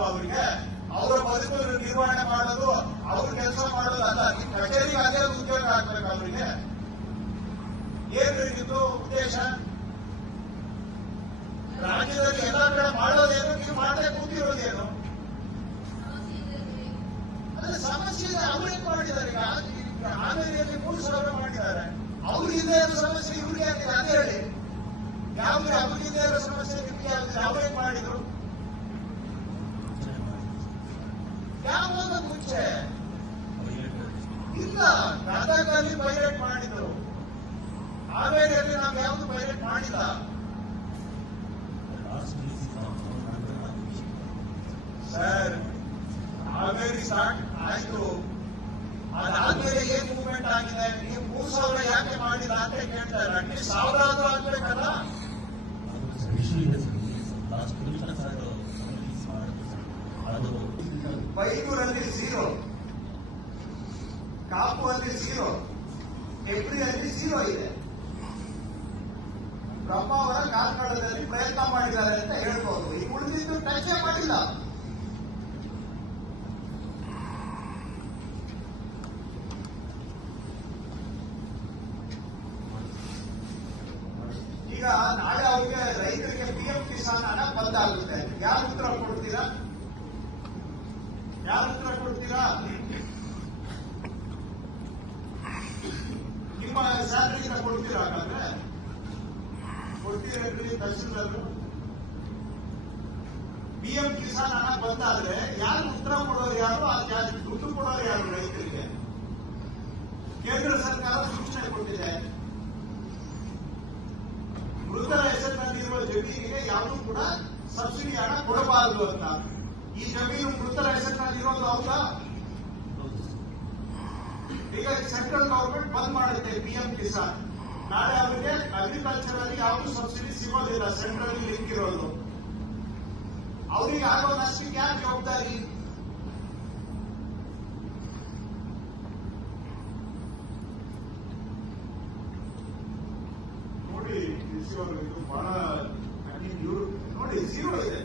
ಅಲ್ವಾ ಅವರಿಗೆ. ಅವರ ಬದುಕು ನಿರ್ವಹಣೆ ಮಾಡೋದು, ಅವ್ರ ಕೆಲಸ ಮಾಡೋದು ಅಲ್ಲ. ಈ ಕಚೇರಿ ಅದೇ ಉದ್ಯೋಗ ಆಗ್ಬೇಕು ಅವರಿಗೆ ಏನು ಇದು ಉದ್ದೇಶ? ರಾಜ್ಯದಲ್ಲಿ ಎಲ್ಲ ಕಡೆ ಮಾಡೋದೇನು, ನೀವು ಮಾಡದೆ ಕೂತಿರೋದೇನು? ಅದ್ರ ಸಮಸ್ಯೆ ಇದೆ ಅವ್ರೇನ್ ಮಾಡಿದ್ದಾರೆ? ಈಗ ಹಾವೇರಿಯಲ್ಲಿ ಮೂರು ಸಾವಿರ ಮಾಡಿದ್ದಾರೆ. ಅವ್ರಿಗಿದೆ ಸಮಸ್ಯೆ ಇವ್ರಿಗೆ ಆಗಿದೆ ಅದೇ ಹೇಳಿ. ಯಾವ್ದು ಅವ್ರಿಗಿದೆ ಸಮಸ್ಯೆ ನಿಮ್ಗೆ ಯಾವ್ದು ಅವ್ರೇನ್ ಮಾಡಿದ್ರು ಯಾವಾಗ ಮುಂಚೆ ಇಲ್ಲ. ಗದಗಲ್ಲಿ ಪೈರೇಟ್ ಮಾಡಿದ್ರು. ಹಾವೇರಿಯಲ್ಲಿ ನಾವು ಯಾವ್ದು ಪೈರೇಟ್ ಮಾಡಿಲ್ಲ. ಸರ್ ಹಾವೇರಿ ಸ್ಟಾರ್ಟ್ ಆಯ್ತು. ಅದಾದ್ಮೇಲೆ ಏನ್ ಮೂವ್ಮೆಂಟ್ ಆಗಿದೆ? ನೀವು ಮೂರ್ ಸಾವಿರ ಯಾಕೆ ಮಾಡಿಲ್ಲ ಅಂತ ಕೇಳ್ತಾರೆ ಅಟ್ಲೀಸ್ಟ್ ಸಾವಿರ ಆದ್ರೂ ಆಗ್ಬೇಕಲ್ಲ ಅದು. ಬೈದೂರಲ್ಲಿ ಝೀರೋ ಕಾಪು ಅಲ್ಲಿ ಝೀರೋ ಹೆಬ್ರಿಯಲ್ಲಿ ಝೀರೋ ಇದೆ. ಬ್ರಹ್ಮಾವರ ಕಾರ್ಕಳದಲ್ಲಿ ಪ್ರಯತ್ನ ಮಾಡಿದ್ದಾರೆ ಅಂತ ಹೇಳ್ಬೋದು. ಈ ಉಳಿದಿದ್ದು ಟಚ್ ಮಾಡಿಲ್ಲ. ಈಗ ನಾಳೆ ಅವ್ರಿಗೆ ರೈತರಿಗೆ ಪಿ ಎಂ ಕಿಸಾನ್ ಹಣ ಬಂದ್ ಆಗುತ್ತೆ ಯಾರು ಉತ್ತರ ಕೊಡ್ತೀರಾ? ಯಾರು ಉತ್ತರ ಕೊಡ್ತೀರಾ? ನಿಮ್ಮ ಸ್ಯಾಲರಿನ ಕೊಡ್ತೀರಾ ಹಾಗಾದ್ರೆ? ಕೊಡ್ತೀರೇನ್ರಿ ತಹಸೀಲ್ದಾರರು ಪಿ ಎಂ ಕಿಸಾನ್ ಹಣ ಬಂದಾದ್ರೆ ಯಾರು ಉತ್ತರ ಕೊಡೋರು ಯಾರು, ಆ ಜಾಸ್ತಿ ದುಡ್ಡು ಕೊಡೋರು ಯಾರು ರೈತರಿಗೆ? ಕೇಂದ್ರ ಸರ್ಕಾರ ಸೂಚನೆ ಕೊಟ್ಟಿದೆ. ಮೃತರ ಹೆಸರಿನಲ್ಲಿರುವ ಜಮೀನಿಗೆ ಯಾರು ಕೂಡ ಸಬ್ಸಿಡಿ ಹಣ ಕೊಡಬಾರದು ಅಂತ. ಈ ಜಮೀನು ಮೃತರ ಹೆಸರಿನಲ್ಲಿರೋದು ಈಗ ಸೆಂಟ್ರಲ್ ಗವರ್ಮೆಂಟ್ ಬಂದ್ ಮಾಡುತ್ತೆ ಪಿ ಎಂ ಕಿಸಾನ್. ನಾಳೆ ಅವರಿಗೆ ಅಗ್ರಿಕಲ್ಚರ್ ಅಲ್ಲಿ ಯಾವುದು ಸಬ್ಸಿಡಿ ಸಿಗೋದಿಲ್ಲ ಸೆಂಟ್ರಲ್ ಲಿಂಕ್ ಇರೋದು. ಅವರಿಗೆ ಆಗೋ ನಷ್ಟಕ್ಕೆ ಯಾರು ಜವಾಬ್ದಾರಿ? ನೋಡಿ ಇದು ಬಹಳ ನೋಡಿ ಜೀರೋ ಇದೆ.